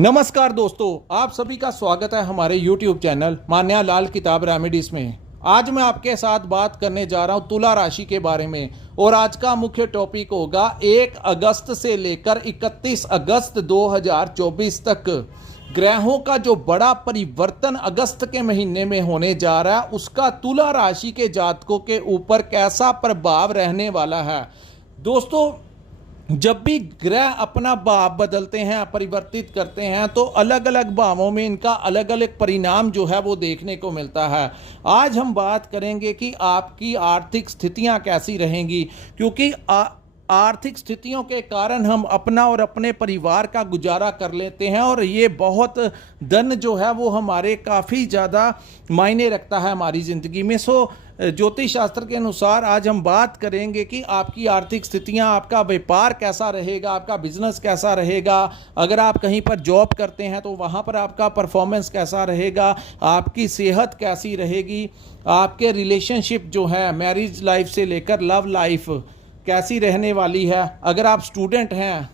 नमस्कार दोस्तों, आप सभी का स्वागत है हमारे YouTube चैनल मान्या लाल किताब रेमेडीज में। आज मैं आपके साथ बात करने जा रहा हूं तुला राशि के बारे में और आज का मुख्य टॉपिक होगा 1 अगस्त से लेकर 31 अगस्त 2024 तक ग्रहों का जो बड़ा परिवर्तन अगस्त के महीने में होने जा रहा है उसका तुला राशि के जातकों के ऊपर कैसा प्रभाव रहने वाला है। दोस्तों, जब भी ग्रह अपना भाव बदलते हैं, परिवर्तित करते हैं, तो अलग अलग भावों में इनका अलग अलग परिणाम जो है वो देखने को मिलता है। आज हम बात करेंगे कि आपकी आर्थिक स्थितियां कैसी रहेंगी, क्योंकि आर्थिक स्थितियों के कारण हम अपना और अपने परिवार का गुजारा कर लेते हैं और ये बहुत धन जो है वो हमारे काफ़ी ज़्यादा मायने रखता है हमारी ज़िंदगी में। ज्योतिष शास्त्र के अनुसार आज हम बात करेंगे कि आपकी आर्थिक स्थितियां, आपका व्यापार कैसा रहेगा, आपका बिजनेस कैसा रहेगा, अगर आप कहीं पर जॉब करते हैं तो वहां पर आपका परफॉर्मेंस कैसा रहेगा, आपकी सेहत कैसी रहेगी, आपके रिलेशनशिप जो है मैरिज लाइफ से लेकर लव लाइफ कैसी रहने वाली है, अगर आप स्टूडेंट हैं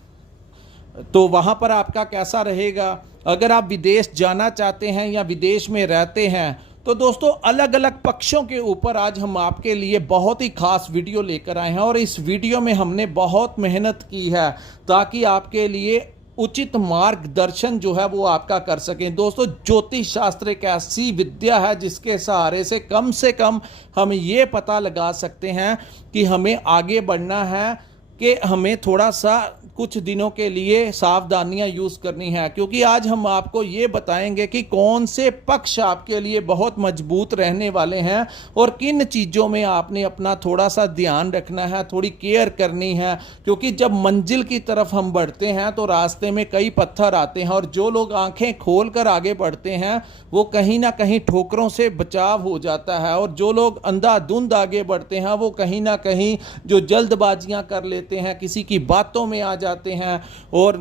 तो वहाँ पर आपका कैसा रहेगा, अगर आप विदेश जाना चाहते हैं या विदेश में रहते हैं। तो दोस्तों, अलग अलग पक्षों के ऊपर आज हम आपके लिए बहुत ही खास वीडियो लेकर आए हैं और इस वीडियो में हमने बहुत मेहनत की है ताकि आपके लिए उचित मार्गदर्शन जो है वो आपका कर सकें। दोस्तों, ज्योतिष शास्त्र एक ऐसी विद्या है जिसके सहारे से कम हम ये पता लगा सकते हैं कि हमें आगे बढ़ना है कि हमें थोड़ा सा कुछ दिनों के लिए सावधानियां यूज़ करनी है, क्योंकि आज हम आपको ये बताएंगे कि कौन से पक्ष आपके लिए बहुत मजबूत रहने वाले हैं और किन चीज़ों में आपने अपना थोड़ा सा ध्यान रखना है, थोड़ी केयर करनी है। क्योंकि जब मंजिल की तरफ हम बढ़ते हैं तो रास्ते में कई पत्थर आते हैं और जो लोग आंखें खोल कर आगे बढ़ते हैं वो कहीं ना कहीं ठोकरों से बचाव हो जाता है और जो लोग अंधाधुंध आगे बढ़ते हैं वो कहीं ना कहीं जो जल्दबाजियां कर लेते हैं, किसी की बातों में आ जाते हैं और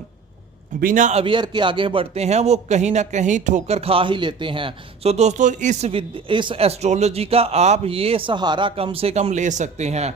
बिना अवेयर के आगे बढ़ते हैं, वो कहीं ना कहीं ठोकर खा ही लेते हैं। दोस्तों, इस एस्ट्रोलॉजी का आप ये सहारा कम से कम ले सकते हैं।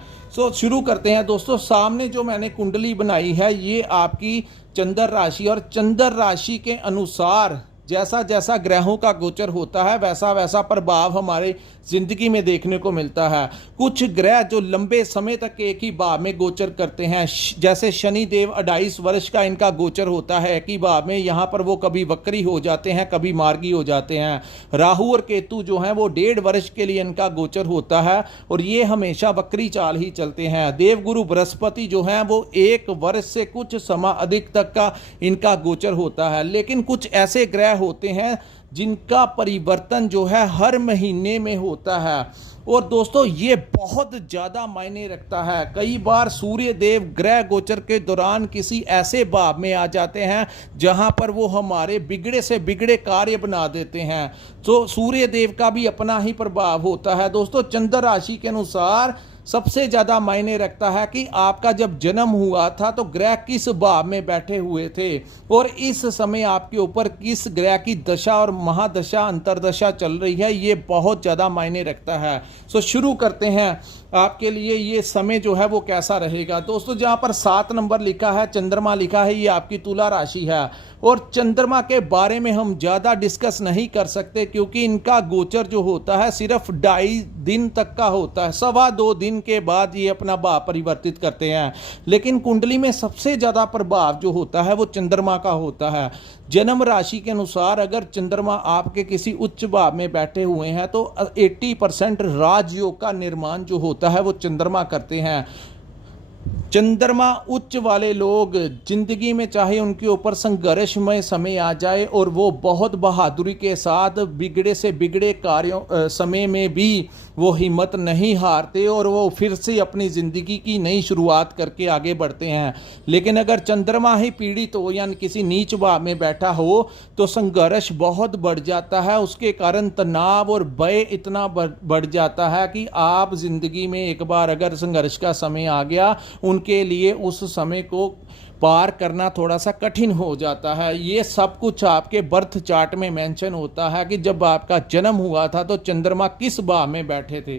शुरू करते हैं दोस्तों। सामने जो मैंने कुंडली बनाई है ये आपकी चंद्र राशि और चंद्र राशि के अनुसार जैसा जैसा ग्रहों का गोचर होता है वैसा वैसा प्रभाव हमारे जिंदगी में देखने को मिलता है। कुछ ग्रह जो लंबे समय तक एक ही भाव में गोचर करते हैं, जैसे शनि देव 28 वर्ष का इनका गोचर होता है एक ही भाव में, यहाँ पर वो कभी वक्री हो जाते हैं, कभी मार्गी हो जाते हैं। राहु और केतु जो हैं वो 1.5 वर्ष के लिए इनका गोचर होता है और ये हमेशा वक्री चाल ही चलते हैं। देवगुरु बृहस्पति जो हैं वो 1 वर्ष से कुछ समय अधिक तक का इनका गोचर होता है। लेकिन कुछ ऐसे ग्रह होते हैं जिनका परिवर्तन जो है हर महीने में होता है और दोस्तों ये बहुत ज़्यादा मायने रखता है। कई बार सूर्य देव ग्रह गोचर के दौरान किसी ऐसे भाव में आ जाते हैं जहां पर वो हमारे बिगड़े से बिगड़े कार्य बना देते हैं। तो सूर्य देव का भी अपना ही प्रभाव होता है। दोस्तों, चंद्र राशि के अनुसार सबसे ज़्यादा मायने रखता है कि आपका जब जन्म हुआ था तो ग्रह किस भाव में बैठे हुए थे और इस समय आपके ऊपर किस ग्रह की दशा और महादशा अंतरदशा चल रही है, ये बहुत ज़्यादा मायने रखता है। शुरू करते हैं आपके लिए ये समय जो है वो कैसा रहेगा। दोस्तों, जहाँ पर 7 नंबर लिखा है, चंद्रमा लिखा है, ये आपकी तुला राशि है और चंद्रमा के बारे में हम ज़्यादा डिस्कस नहीं कर सकते क्योंकि इनका गोचर जो होता है सिर्फ 2.5 दिन तक का होता है। 2.25 दिन के बाद ये अपना भाव परिवर्तित करते हैं। लेकिन कुंडली में सबसे ज़्यादा प्रभाव जो होता है वो चंद्रमा का होता है। जन्म राशि के अनुसार अगर चंद्रमा आपके किसी उच्च भाव में बैठे हुए हैं तो 80% राजयोग का निर्माण जो होता है वो चंद्रमा करते हैं। चंद्रमा उच्च वाले लोग जिंदगी में चाहे उनके ऊपर संघर्षमय समय आ जाए और वो बहुत बहादुरी के साथ बिगड़े से बिगड़े कार्यों समय में भी वो हिम्मत नहीं हारते और वो फिर से अपनी ज़िंदगी की नई शुरुआत करके आगे बढ़ते हैं। लेकिन अगर चंद्रमा ही पीड़ित हो यानी किसी नीच भाव में बैठा हो तो संघर्ष बहुत बढ़ जाता है। उसके कारण तनाव और भय इतना बढ़ जाता है कि आप ज़िंदगी में एक बार अगर संघर्ष का समय आ गया उनके लिए उस समय को पार करना थोड़ा सा कठिन हो जाता है। ये सब कुछ आपके बर्थ चार्ट में मेंशन होता है कि जब आपका जन्म हुआ था तो चंद्रमा किस भाव में बैठे थे।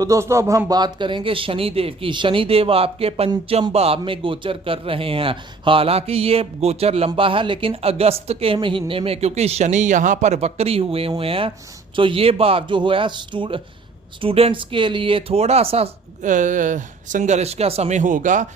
तो दोस्तों अब हम बात करेंगे शनिदेव की। शनिदेव आपके पंचम भाव में गोचर कर रहे हैं। हालांकि ये गोचर लंबा है, लेकिन अगस्त के महीने में, क्योंकि शनि यहाँ पर वक्री हुए हैं, तो ये भाव जो है स्टूडेंट्स के लिए थोड़ा सा संघर्ष का समय होगा।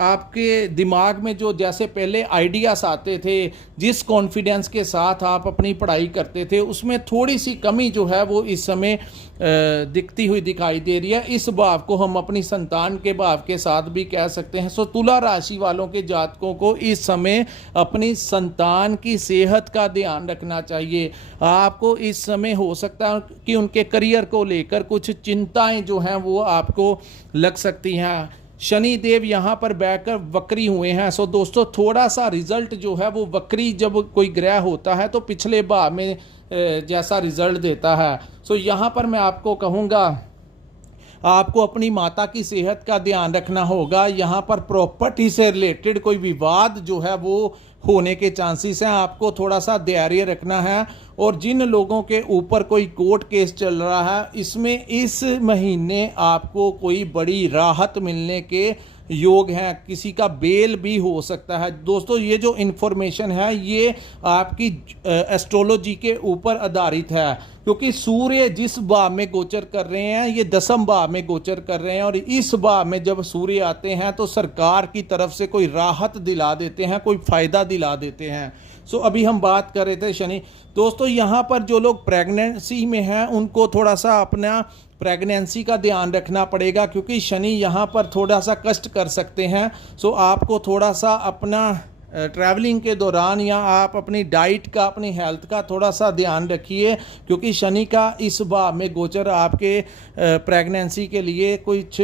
आपके दिमाग में जो जैसे पहले आइडियाज़ आते थे, जिस कॉन्फिडेंस के साथ आप अपनी पढ़ाई करते थे, उसमें थोड़ी सी कमी जो है वो इस समय दिखती हुई दिखाई दे रही है। इस भाव को हम अपनी संतान के भाव के साथ भी कह सकते हैं। सो तुला राशि वालों के जातकों को इस समय अपनी संतान की सेहत का ध्यान रखना चाहिए। आपको इस समय हो सकता है कि उनके करियर को लेकर कुछ चिंताएं जो हैं वो आपको लग सकती हैं। शनिदेव यहाँ पर बैठकर वक्री हुए हैं। सो दोस्तों थोड़ा सा रिजल्ट जो है वो वक्री जब कोई ग्रह होता है तो पिछले भाव में जैसा रिजल्ट देता है। सो यहाँ पर मैं आपको कहूँगा, आपको अपनी माता की सेहत का ध्यान रखना होगा। यहाँ पर प्रॉपर्टी से रिलेटेड कोई विवाद जो है वो होने के चांसेस हैं। आपको थोड़ा सा धैर्य रखना है। और जिन लोगों के ऊपर कोई कोर्ट केस चल रहा है, इसमें इस महीने आपको कोई बड़ी राहत मिलने के योग हैं। किसी का बेल भी हो सकता है। दोस्तों ये जो इन्फॉर्मेशन है ये आपकी एस्ट्रोलॉजी के ऊपर आधारित है, क्योंकि सूर्य जिस भाव में गोचर कर रहे हैं ये दसम भाव में गोचर कर रहे हैं, और इस भाव में जब सूर्य आते हैं तो सरकार की तरफ से कोई राहत दिला देते हैं, कोई फायदा दिला देते हैं। सो अभी हम बात कर रहे थे शनि। दोस्तों यहाँ पर जो लोग प्रेगनेंसी में हैं उनको थोड़ा सा अपना प्रेगनेंसी का ध्यान रखना पड़ेगा, क्योंकि शनि यहाँ पर थोड़ा सा कष्ट कर सकते हैं। सो आपको थोड़ा सा अपना ट्रैवलिंग के दौरान या आप अपनी डाइट का, अपनी हेल्थ का थोड़ा सा ध्यान रखिए, क्योंकि शनि का इस भाव में गोचर आपके प्रेगनेंसी के लिए कुछ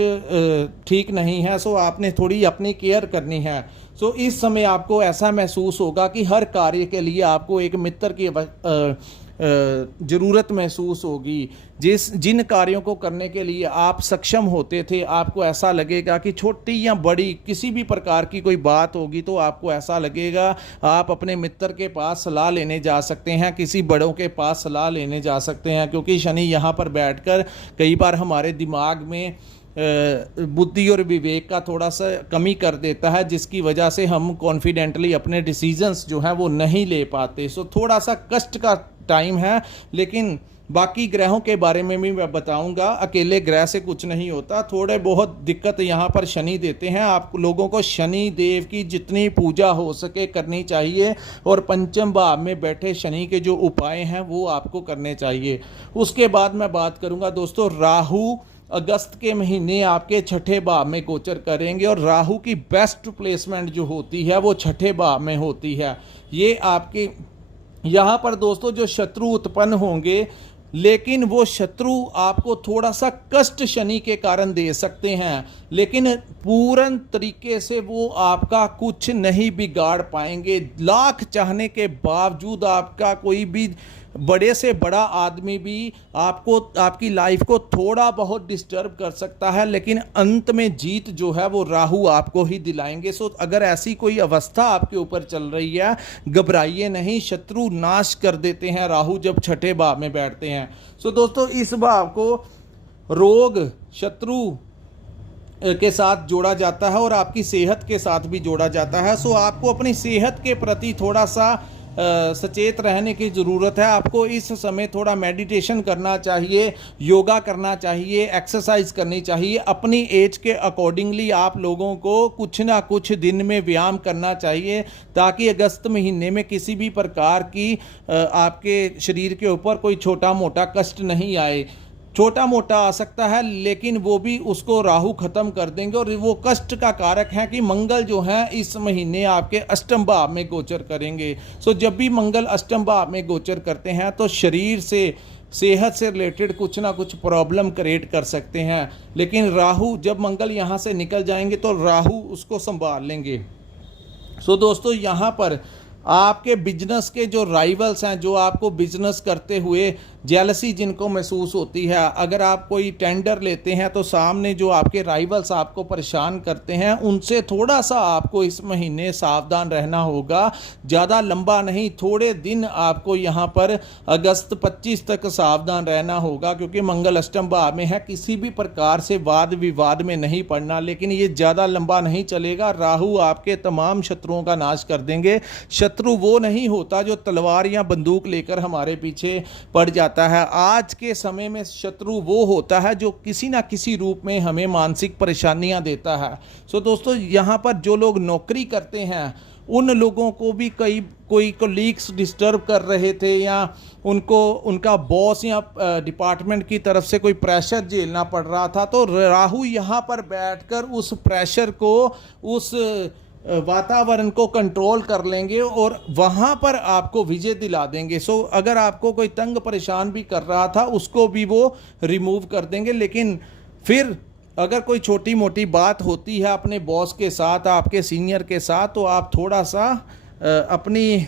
ठीक नहीं है। सो आपने थोड़ी अपनी केयर करनी है। सो इस समय आपको ऐसा महसूस होगा कि हर कार्य के लिए आपको एक मित्र की ज़रूरत महसूस होगी। जिन कार्यों को करने के लिए आप सक्षम होते थे, आपको ऐसा लगेगा कि छोटी या बड़ी किसी भी प्रकार की कोई बात होगी तो आपको ऐसा लगेगा आप अपने मित्र के पास सलाह लेने जा सकते हैं, किसी बड़ों के पास सलाह लेने जा सकते हैं, क्योंकि शनि यहाँ पर बैठकर कई बार हमारे दिमाग में बुद्धि और विवेक का थोड़ा सा कमी कर देता है, जिसकी वजह से हम कॉन्फिडेंटली अपने डिसीजंस जो हैं वो नहीं ले पाते। सो थोड़ा सा कष्ट का टाइम है, लेकिन बाकी ग्रहों के बारे में भी मैं बताऊंगा। अकेले ग्रह से कुछ नहीं होता, थोड़े बहुत दिक्कत यहाँ पर शनि देते हैं। आप लोगों को शनि देव की जितनी पूजा हो सके करनी चाहिए, और पंचम भाव में बैठे शनि के जो उपाय हैं वो आपको करने चाहिए। उसके बाद मैं बात करूँगा दोस्तों, राहु अगस्त के महीने आपके छठे भाव में गोचर करेंगे, और राहु की बेस्ट प्लेसमेंट जो होती है वो छठे भाव में होती है। ये आपके यहाँ पर दोस्तों जो शत्रु उत्पन्न होंगे, लेकिन वो शत्रु आपको थोड़ा सा कष्ट शनि के कारण दे सकते हैं, लेकिन पूर्ण तरीके से वो आपका कुछ नहीं बिगाड़ पाएंगे। लाख चाहने के बावजूद आपका कोई भी बड़े से बड़ा आदमी भी आपको, आपकी लाइफ को थोड़ा बहुत डिस्टर्ब कर सकता है, लेकिन अंत में जीत जो है वो राहु आपको ही दिलाएंगे। सो अगर ऐसी कोई अवस्था आपके ऊपर चल रही है, घबराइए नहीं, शत्रु नाश कर देते हैं राहु जब छठे भाव में बैठते हैं। सो दोस्तों इस भाव को रोग, शत्रु के साथ जोड़ा जाता है और आपकी सेहत के साथ भी जोड़ा जाता है। सो आपको अपनी सेहत के प्रति थोड़ा सा सचेत रहने की ज़रूरत है। आपको इस समय थोड़ा मेडिटेशन करना चाहिए, योगा करना चाहिए, एक्सरसाइज करनी चाहिए। अपनी एज के अकॉर्डिंगली आप लोगों को कुछ ना कुछ दिन में व्यायाम करना चाहिए, ताकि अगस्त महीने में किसी भी प्रकार की आपके शरीर के ऊपर कोई छोटा मोटा कष्ट नहीं आए। छोटा मोटा आ सकता है, लेकिन वो भी उसको राहु खत्म कर देंगे। और वो कष्ट का कारक है कि मंगल जो है इस महीने आपके अष्टम भाव में गोचर करेंगे। सो जब भी मंगल अष्टम भाव में गोचर करते हैं तो शरीर से, सेहत से रिलेटेड कुछ ना कुछ प्रॉब्लम क्रिएट कर सकते हैं, लेकिन राहु जब मंगल यहाँ से निकल जाएंगे तो राहु उसको संभाल लेंगे। सो दोस्तों यहाँ पर आपके बिजनेस के जो राइवल्स हैं, जो आपको बिजनेस करते हुए जेलसी जिनको महसूस होती है, अगर आप कोई टेंडर लेते हैं तो सामने जो आपके राइवल्स आपको परेशान करते हैं उनसे थोड़ा सा आपको इस महीने सावधान रहना होगा। ज़्यादा लंबा नहीं, थोड़े दिन आपको यहाँ पर अगस्त 25 तक सावधान रहना होगा, क्योंकि मंगल अष्टम भाव में है। किसी भी प्रकार से वाद विवाद में नहीं पड़ना, लेकिन ये ज़्यादा लंबा नहीं चलेगा। राहु आपके तमाम शत्रुओं का नाश कर देंगे। शत्रु वो नहीं होता जो तलवार या बंदूक लेकर हमारे पीछे पड़ जाता है। आज के समय में शत्रु वो होता है जो किसी ना किसी रूप में हमें मानसिक परेशानियां देता है। सो दोस्तों, यहाँ पर जो लोग नौकरी करते हैं उन लोगों को भी कोई कोलीग्स डिस्टर्ब कर रहे थे, या उनको उनका बॉस या डिपार्टमेंट की तरफ से कोई प्रेशर झेलना पड़ रहा था, तो राहु यहाँ पर बैठकर उस प्रेशर को, उस वातावरण को कंट्रोल कर लेंगे और वहाँ पर आपको विजय दिला देंगे। सो अगर आपको कोई तंग परेशान भी कर रहा था उसको भी वो रिमूव कर देंगे। लेकिन फिर अगर कोई छोटी मोटी बात होती है अपने बॉस के साथ, आपके सीनियर के साथ, तो आप थोड़ा सा अपनी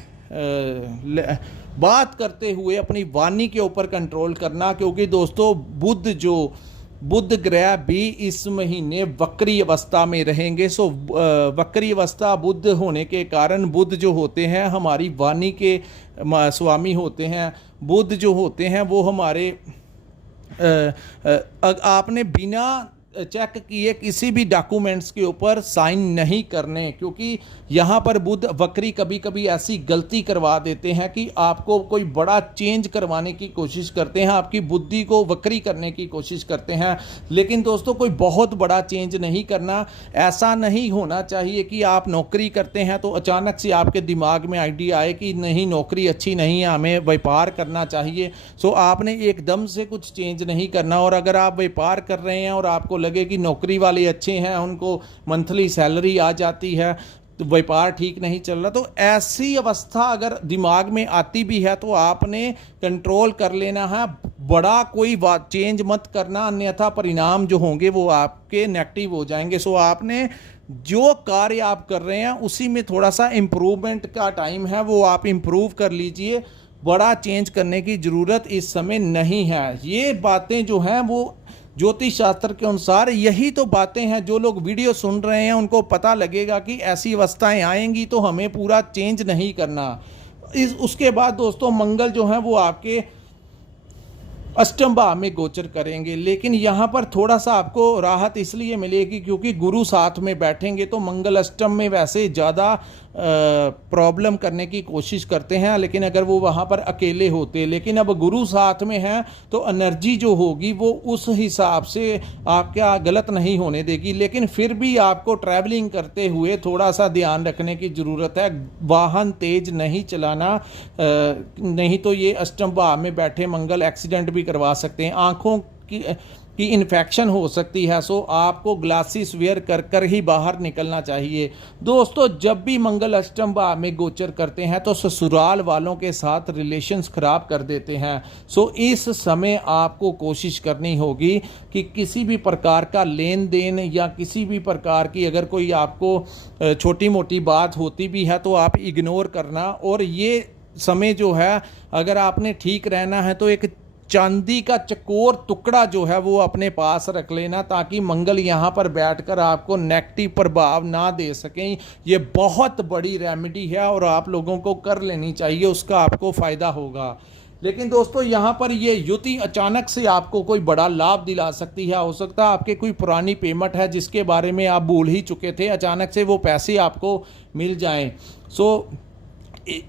बात करते हुए अपनी वाणी के ऊपर कंट्रोल करना, क्योंकि दोस्तों बुध ग्रह भी इस महीने वक्री अवस्था में रहेंगे। सो वक्री अवस्था बुध होने के कारण, बुध जो होते हैं हमारी वाणी के स्वामी होते हैं। बुध जो होते हैं वो हमारे आपने बिना चेक किए किसी भी डॉक्यूमेंट्स के ऊपर साइन नहीं करने, क्योंकि यहाँ पर बुध वक्री कभी कभी ऐसी गलती करवा देते हैं कि आपको कोई बड़ा चेंज करवाने की कोशिश करते हैं, आपकी बुद्धि को वक्री करने की कोशिश करते हैं। लेकिन दोस्तों, कोई बहुत बड़ा चेंज नहीं करना। ऐसा नहीं होना चाहिए कि आप नौकरी करते हैं तो अचानक से आपके दिमाग में आइडिया आए कि नहीं, नौकरी अच्छी नहीं है, हमें व्यापार करना चाहिए। सो आपने एकदम से कुछ चेंज नहीं करना। और अगर आप व्यापार कर रहे हैं और आपको लगे कि नौकरी वाले अच्छे हैं, उनको मंथली सैलरी आ जाती है, तो व्यापार ठीक नहीं चल रहा, तो ऐसी अवस्था अगर दिमाग में आती भी है तो आपने कंट्रोल कर लेना है। बड़ा कोई चेंज मत करना, अन्यथा परिणाम जो होंगे वो आपके नेगेटिव हो जाएंगे। सो आपने जो कार्य आप कर रहे हैं उसी में थोड़ा सा इम्प्रूवमेंट का टाइम है, वो आप इम्प्रूव कर लीजिए। बड़ा चेंज करने की ज़रूरत इस समय नहीं है। ये बातें जो हैं वो ज्योतिष शास्त्र के अनुसार यही तो बातें हैं। जो लोग वीडियो सुन रहे हैं उनको पता लगेगा कि ऐसी अवस्थाएं आएंगी तो हमें पूरा चेंज नहीं करना। उसके बाद दोस्तों, मंगल जो है वो आपके अष्टम भाव में गोचर करेंगे, लेकिन यहाँ पर थोड़ा सा आपको राहत इसलिए मिलेगी क्योंकि गुरु साथ में बैठेंगे। तो मंगल अष्टम में वैसे ज़्यादा प्रॉब्लम करने की कोशिश करते हैं, लेकिन अगर वो वहाँ पर अकेले होते, लेकिन अब गुरु साथ में हैं तो एनर्जी जो होगी वो उस हिसाब से आपका गलत नहीं होने देगी। लेकिन फिर भी आपको ट्रैवलिंग करते हुए थोड़ा सा ध्यान रखने की ज़रूरत है। वाहन तेज नहीं चलाना, नहीं तो ये अष्टम भाव में बैठे मंगल एक्सीडेंट भी करवा सकते हैं, आँखों की इन्फेक्शन हो सकती है। सो आपको ग्लासेस वेयर कर कर ही बाहर निकलना चाहिए। दोस्तों, जब भी मंगल अष्टम भाव में गोचर करते हैं तो ससुराल वालों के साथ रिलेशंस खराब कर देते हैं। सो इस समय आपको कोशिश करनी होगी कि किसी भी प्रकार का लेन देन या किसी भी प्रकार की अगर कोई आपको छोटी मोटी बात होती भी है तो आप इग्नोर करना। और ये समय जो है, अगर आपने ठीक रहना है तो एक चांदी का चकोर टुकड़ा जो है वो अपने पास रख लेना, ताकि मंगल यहाँ पर बैठकर आपको नेगेटिव प्रभाव ना दे सकें। ये बहुत बड़ी रेमेडी है और आप लोगों को कर लेनी चाहिए, उसका आपको फ़ायदा होगा। लेकिन दोस्तों, यहाँ पर ये युति अचानक से आपको कोई बड़ा लाभ दिला सकती है। हो सकता है आपके कोई पुरानी पेमेंट है जिसके बारे में आप भूल ही चुके थे, अचानक से वो पैसे आपको मिल जाएं। सो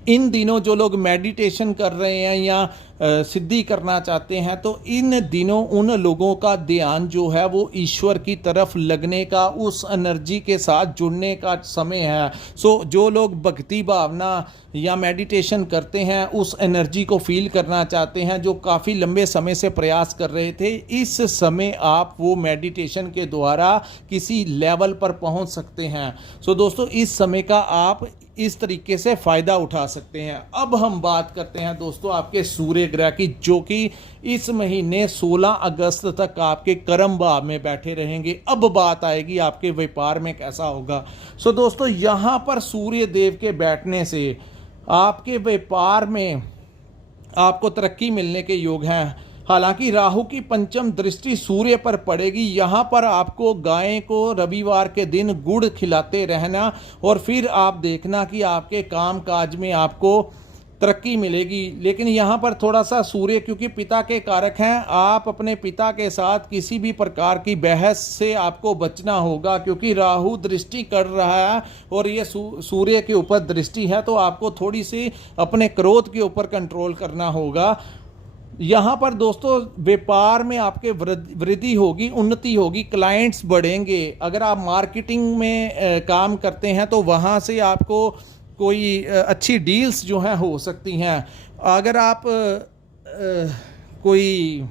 इन दिनों जो लोग मेडिटेशन कर रहे हैं या सिद्धि करना चाहते हैं, तो इन दिनों उन लोगों का ध्यान जो है वो ईश्वर की तरफ लगने का, उस एनर्जी के साथ जुड़ने का समय है। सो जो लोग भक्ति भावना या मेडिटेशन करते हैं, उस एनर्जी को फील करना चाहते हैं, जो काफ़ी लंबे समय से प्रयास कर रहे थे, इस समय आप वो मेडिटेशन के द्वारा किसी लेवल पर पहुंच सकते हैं। सो दोस्तों, इस समय का आप इस तरीके से फ़ायदा उठा सकते हैं। अब हम बात करते हैं दोस्तों आपके सूर्य ग्रह की, जो कि इस महीने 16 अगस्त तक आपके कर्म भाव में बैठे रहेंगे। अब बात आएगी आपके व्यापार में कैसा होगा। सो दोस्तों, यहाँ पर सूर्य देव के बैठने से आपके व्यापार में आपको तरक्की मिलने के योग हैं। हालांकि राहु की पंचम दृष्टि सूर्य पर पड़ेगी। यहाँ पर आपको गाय को रविवार के दिन गुड़ खिलाते रहना और फिर आप देखना कि आपके काम काज में आपको तरक्की मिलेगी। लेकिन यहाँ पर थोड़ा सा सूर्य क्योंकि पिता के कारक हैं, आप अपने पिता के साथ किसी भी प्रकार की बहस से आपको बचना होगा, क्योंकि राहु दृष्टि कर रहा है और ये सूर्य के ऊपर दृष्टि है, तो आपको थोड़ी सी अपने क्रोध के ऊपर कंट्रोल करना होगा। यहाँ पर दोस्तों व्यापार में आपके वृद्धि होगी, उन्नति होगी, क्लाइंट्स बढ़ेंगे। अगर आप मार्केटिंग में काम करते हैं तो वहाँ से आपको कोई अच्छी डील्स जो हैं हो सकती हैं। अगर आप कोई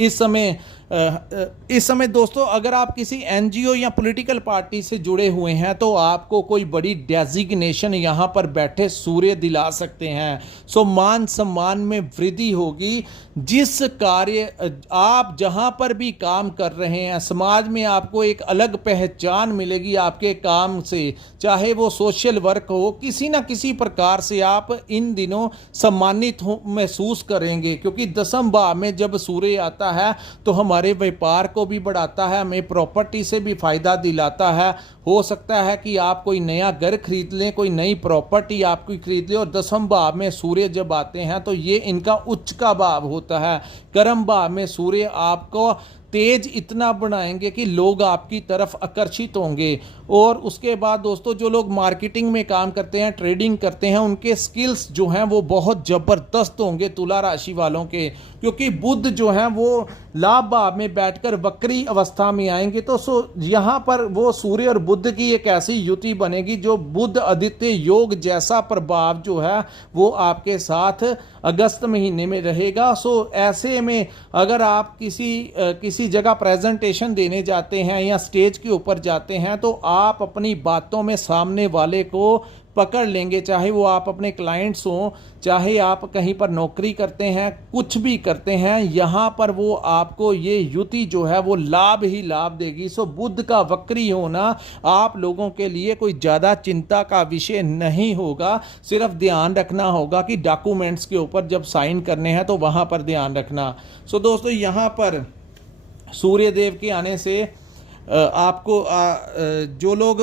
इस समय दोस्तों अगर आप किसी एनजीओ या पॉलिटिकल पार्टी से जुड़े हुए हैं तो आपको कोई बड़ी डेजिग्नेशन यहाँ पर बैठे सूर्य दिला सकते हैं। सो मान सम्मान में वृद्धि होगी। जिस कार्य आप जहाँ पर भी काम कर रहे हैं समाज में आपको एक अलग पहचान मिलेगी आपके काम से, चाहे वो सोशल वर्क हो, किसी ना किसी प्रकार से आप इन दिनों सम्मानित महसूस करेंगे। क्योंकि दसम भाव में जब सूर्य आता है तो हमारे व्यापार को भी बढ़ाता है, हमें प्रॉपर्टी से भी फायदा दिलाता है। हो सकता है कि आप कोई नया घर खरीद लें, कोई नई प्रॉपर्टी आपकी खरीद लें। और दसम भाव में सूर्य जब आते हैं तो ये इनका उच्च का भाव होता है। कर्म भाव में सूर्य आपको तेज इतना बनाएंगे कि लोग आपकी तरफ आकर्षित होंगे। और उसके बाद दोस्तों जो लोग मार्केटिंग में काम करते हैं, ट्रेडिंग करते हैं, उनके स्किल्स जो हैं वो बहुत ज़बरदस्त होंगे तुला राशि वालों के, क्योंकि बुध जो हैं वो लाभ भाव में बैठकर वक्री अवस्था में आएंगे। तो यहाँ पर वो सूर्य और बुध की एक ऐसी युति बनेगी जो बुध आदित्य योग जैसा प्रभाव जो है वो आपके साथ अगस्त महीने में रहेगा। सो ऐसे में अगर आप किसी जगह प्रेजेंटेशन देने जाते हैं या स्टेज के ऊपर जाते हैं तो आप अपनी बातों में सामने वाले को पकड़ लेंगे, चाहे वो आप अपने क्लाइंट्स हों, चाहे आप कहीं पर नौकरी करते हैं, कुछ भी करते हैं, यहाँ पर वो आपको ये युति जो है वो लाभ ही लाभ देगी। सो बुध का वक्री होना आप लोगों के लिए कोई ज़्यादा चिंता का विषय नहीं होगा। सिर्फ ध्यान रखना होगा कि डॉक्यूमेंट्स के ऊपर जब साइन करने हैं तो वहाँ पर ध्यान रखना। सो दोस्तों यहाँ पर सूर्य देव के आने से आपको जो लोग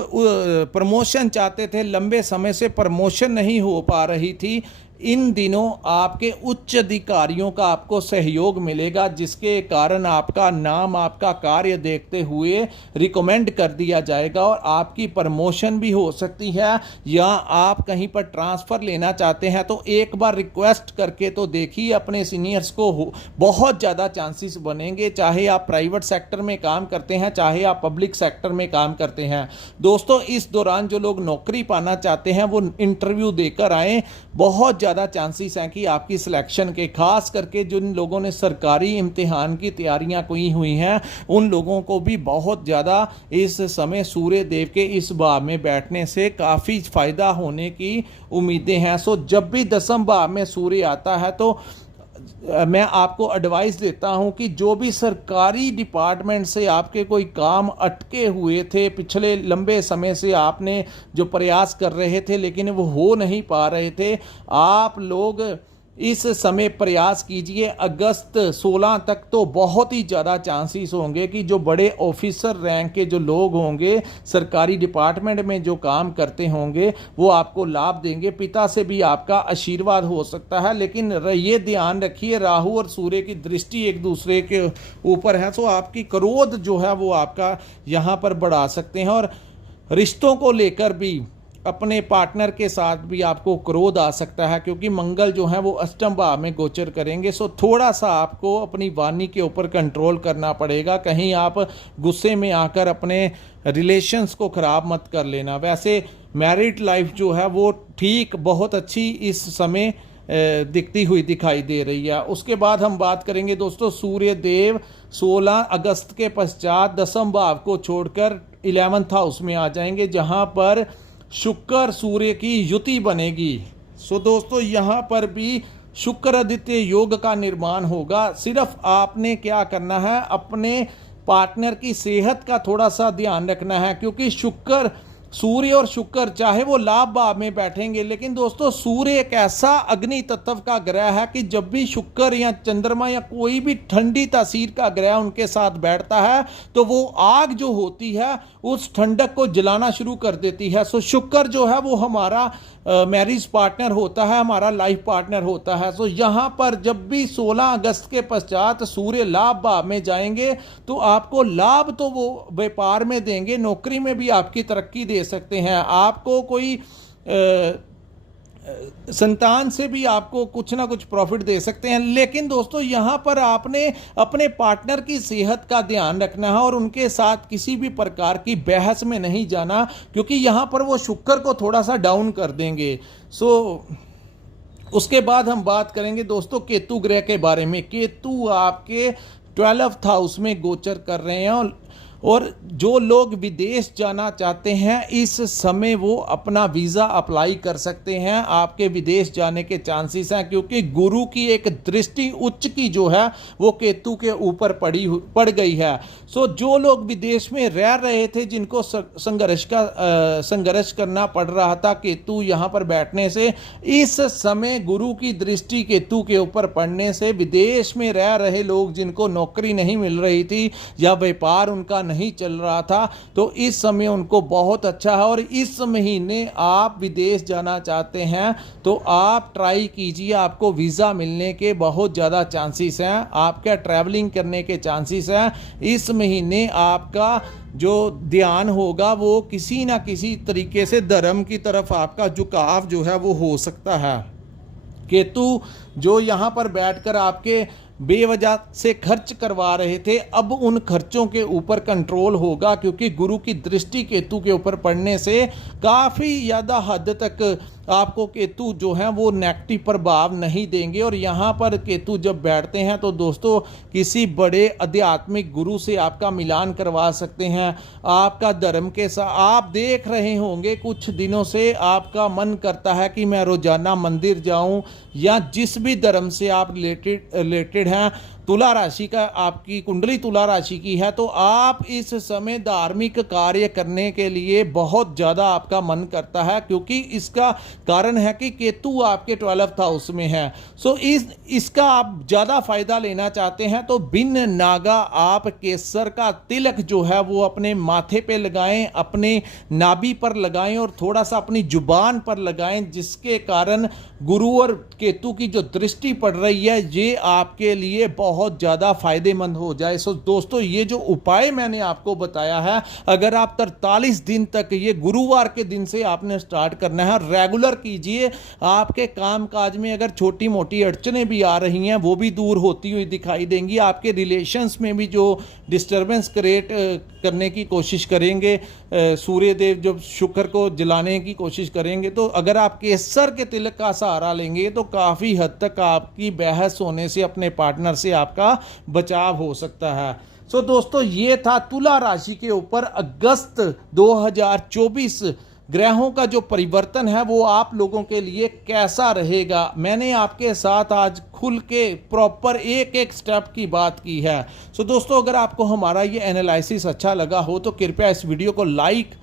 प्रमोशन चाहते थे, लंबे समय से प्रमोशन नहीं हो पा रही थी, इन दिनों आपके उच्च अधिकारियों का आपको सहयोग मिलेगा, जिसके कारण आपका नाम, आपका कार्य देखते हुए रिकमेंड कर दिया जाएगा और आपकी प्रमोशन भी हो सकती है। या आप कहीं पर ट्रांसफ़र लेना चाहते हैं तो एक बार रिक्वेस्ट करके तो देखिए अपने सीनियर्स को, बहुत ज़्यादा चांसेस बनेंगे। चाहे आप प्राइवेट सेक्टर में काम करते हैं, चाहे आप पब्लिक सेक्टर में काम करते हैं। दोस्तों इस दौरान जो लोग नौकरी पाना चाहते हैं वो इंटरव्यू देकर आएँ, बहुत ज़्यादा चांसेस हैं कि आपकी सिलेक्शन के, खास करके जिन लोगों ने सरकारी इम्तिहान की तैयारियां की हुई हैं उन लोगों को भी बहुत ज़्यादा इस समय सूर्य देव के इस भाव में बैठने से काफ़ी फायदा होने की उम्मीदें हैं। सो जब भी दसम भाव में सूर्य आता है तो मैं आपको एडवाइस देता हूं कि जो भी सरकारी डिपार्टमेंट से आपके कोई काम अटके हुए थे, पिछले लंबे समय से आपने जो प्रयास कर रहे थे लेकिन वो हो नहीं पा रहे थे, आप लोग इस समय प्रयास कीजिए। अगस्त 16 तक तो बहुत ही ज़्यादा चांसेस होंगे कि जो बड़े ऑफिसर रैंक के जो लोग होंगे, सरकारी डिपार्टमेंट में जो काम करते होंगे, वो आपको लाभ देंगे। पिता से भी आपका आशीर्वाद हो सकता है। लेकिन ये ध्यान रखिए राहु और सूर्य की दृष्टि एक दूसरे के ऊपर है, तो आपकी क्रोध जो है वो आपका यहाँ पर बढ़ा सकते हैं। और रिश्तों को लेकर भी अपने पार्टनर के साथ भी आपको क्रोध आ सकता है, क्योंकि मंगल जो है वो अष्टम भाव में गोचर करेंगे। सो थोड़ा सा आपको अपनी वाणी के ऊपर कंट्रोल करना पड़ेगा, कहीं आप गुस्से में आकर अपने रिलेशंस को ख़राब मत कर लेना। वैसे मैरिड लाइफ जो है वो ठीक, बहुत अच्छी इस समय दिखती हुई दिखाई दे रही है। उसके बाद हम बात करेंगे दोस्तों, सूर्य देव 16 अगस्त के पश्चात दसम भाव को छोड़कर 11th हाउस में आ जाएंगे, जहां पर शुक्र सूर्य की युति बनेगी। सो दोस्तों यहाँ पर भी शुक्र आदित्य योग का निर्माण होगा। सिर्फ आपने क्या करना है, अपने पार्टनर की सेहत का थोड़ा सा ध्यान रखना है, क्योंकि शुक्र सूर्य और शुक्र चाहे वो लाभ भाव में बैठेंगे, लेकिन दोस्तों सूर्य एक ऐसा अग्नि तत्व का ग्रह है कि जब भी शुक्र या चंद्रमा या कोई भी ठंडी तासीर का ग्रह उनके साथ बैठता है तो वो आग जो होती है उस ठंडक को जलाना शुरू कर देती है। सो शुक्र जो है वो हमारा मैरिज पार्टनर होता है, हमारा लाइफ पार्टनर होता है। सो यहाँ पर जब भी 16 अगस्त के पश्चात सूर्य लाभ भाव में जाएंगे तो आपको लाभ तो वो व्यापार में देंगे, नौकरी में भी आपकी तरक्की दे सकते हैं, आपको कोई संतान से भी आपको कुछ ना कुछ प्रॉफिट दे सकते हैं। लेकिन दोस्तों यहाँ पर आपने अपने पार्टनर की सेहत का ध्यान रखना है और उनके साथ किसी भी प्रकार की बहस में नहीं जाना, क्योंकि यहाँ पर वो शुक्र को थोड़ा सा डाउन कर देंगे। उसके बाद हम बात करेंगे दोस्तों केतु ग्रह के बारे में। केतु आपके 12th हाउस में गोचर कर रहे हैं और जो लोग विदेश जाना चाहते हैं इस समय वो अपना वीज़ा अप्लाई कर सकते हैं। आपके विदेश जाने के चांसेस हैं, क्योंकि गुरु की एक दृष्टि उच्च की जो है वो केतु के ऊपर पड़ गई है। सो जो लोग विदेश में रह रहे थे, जिनको संघर्ष करना पड़ रहा था केतु यहाँ पर बैठने से, इस समय गुरु की दृष्टि केतु के ऊपर पड़ने से विदेश में रह रहे लोग जिनको नौकरी नहीं मिल रही थी या व्यापार उनका नहीं चल रहा था, तो इस समय उनको बहुत अच्छा है। और इस महीने आप विदेश जाना चाहते हैं तो आप ट्राई कीजिए, आपको वीज़ा मिलने के बहुत ज़्यादा चांसेस हैं, आपका ट्रैवलिंग करने के चांसेस हैं। इस महीने आपका जो ध्यान होगा वो किसी ना किसी तरीके से धर्म की तरफ आपका झुकाव जो है वो हो सकता है। केतु जो यहाँ पर बैठकर आपके बेवजह से खर्च करवा रहे थे, अब उन खर्चों के ऊपर कंट्रोल होगा, क्योंकि गुरु की दृष्टि केतु के ऊपर पड़ने से काफ़ी ज़्यादा हद तक आपको केतु जो है वो नेगेटिव प्रभाव नहीं देंगे। और यहाँ पर केतु जब बैठते हैं तो दोस्तों किसी बड़े आध्यात्मिक गुरु से आपका मिलान करवा सकते हैं। आपका धर्म के साथ आप देख रहे होंगे कुछ दिनों से आपका मन करता है कि मैं रोजाना मंदिर जाऊं, या जिस भी धर्म से आप रिलेटेड हैं, तुला राशि का आपकी कुंडली तुला राशि की है, तो आप इस समय धार्मिक कार्य करने के लिए बहुत ज़्यादा आपका मन करता है, क्योंकि इसका कारण है कि केतु आपके 12th हाउस में है। सो इसका आप ज़्यादा फायदा लेना चाहते हैं तो बिन नागा आप केसर का तिलक जो है वो अपने माथे पे लगाएं, अपने नाभि पर लगाएं और थोड़ा सा अपनी जुबान पर लगाएं, जिसके कारण गुरु और केतु की जो दृष्टि पड़ रही है ये आपके लिए बहुत ज़्यादा फायदेमंद हो जाए। सो दोस्तों ये जो उपाय मैंने आपको बताया है, अगर आप 43 दिन तक, ये गुरुवार के दिन से आपने स्टार्ट करना है, रेगुलर कीजिए। आपके काम काज में अगर छोटी मोटी अड़चनें भी आ रही हैं वो भी दूर होती हुई दिखाई देंगी। आपके रिलेशंस में भी जो डिस्टर्बेंस क्रिएट करने की कोशिश करेंगे, सूर्य देव जब शुक्र को जलाने की कोशिश करेंगे, तो अगर आप केसर के तिलक का सहारा लेंगे तो काफ़ी हद तक आपकी बहस होने से अपने पार्टनर से आपका बचाव हो सकता है। सो दोस्तों ये था तुला राशि के ऊपर अगस्त 2024 ग्रहों का जो परिवर्तन है वो आप लोगों के लिए कैसा रहेगा। मैंने आपके साथ आज खुल के प्रॉपर एक एक स्टेप की बात की है। सो दोस्तों अगर आपको हमारा ये एनालिसिस अच्छा लगा हो तो कृपया इस वीडियो को लाइक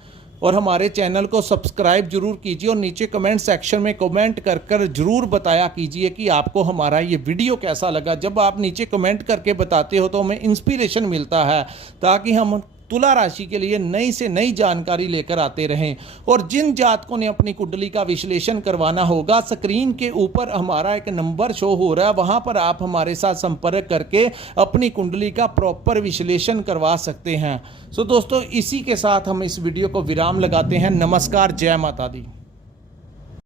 और हमारे चैनल को सब्सक्राइब जरूर कीजिए, और नीचे कमेंट सेक्शन में कमेंट कर जरूर बताया कीजिए कि आपको हमारा ये वीडियो कैसा लगा। जब आप नीचे कमेंट करके बताते हो तो हमें इंस्पिरेशन मिलता है, ताकि हम तुला राशि के लिए नई से नई जानकारी लेकर आते रहें। और जिन जातकों ने अपनी कुंडली का विश्लेषण करवाना होगा, स्क्रीन के ऊपर हमारा एक नंबर शो हो रहा है, वहां पर आप हमारे साथ संपर्क करके अपनी कुंडली का प्रॉपर विश्लेषण करवा सकते हैं। सो दोस्तों इसी के साथ हम इस वीडियो को विराम लगाते हैं। नमस्कार, जय माता दी।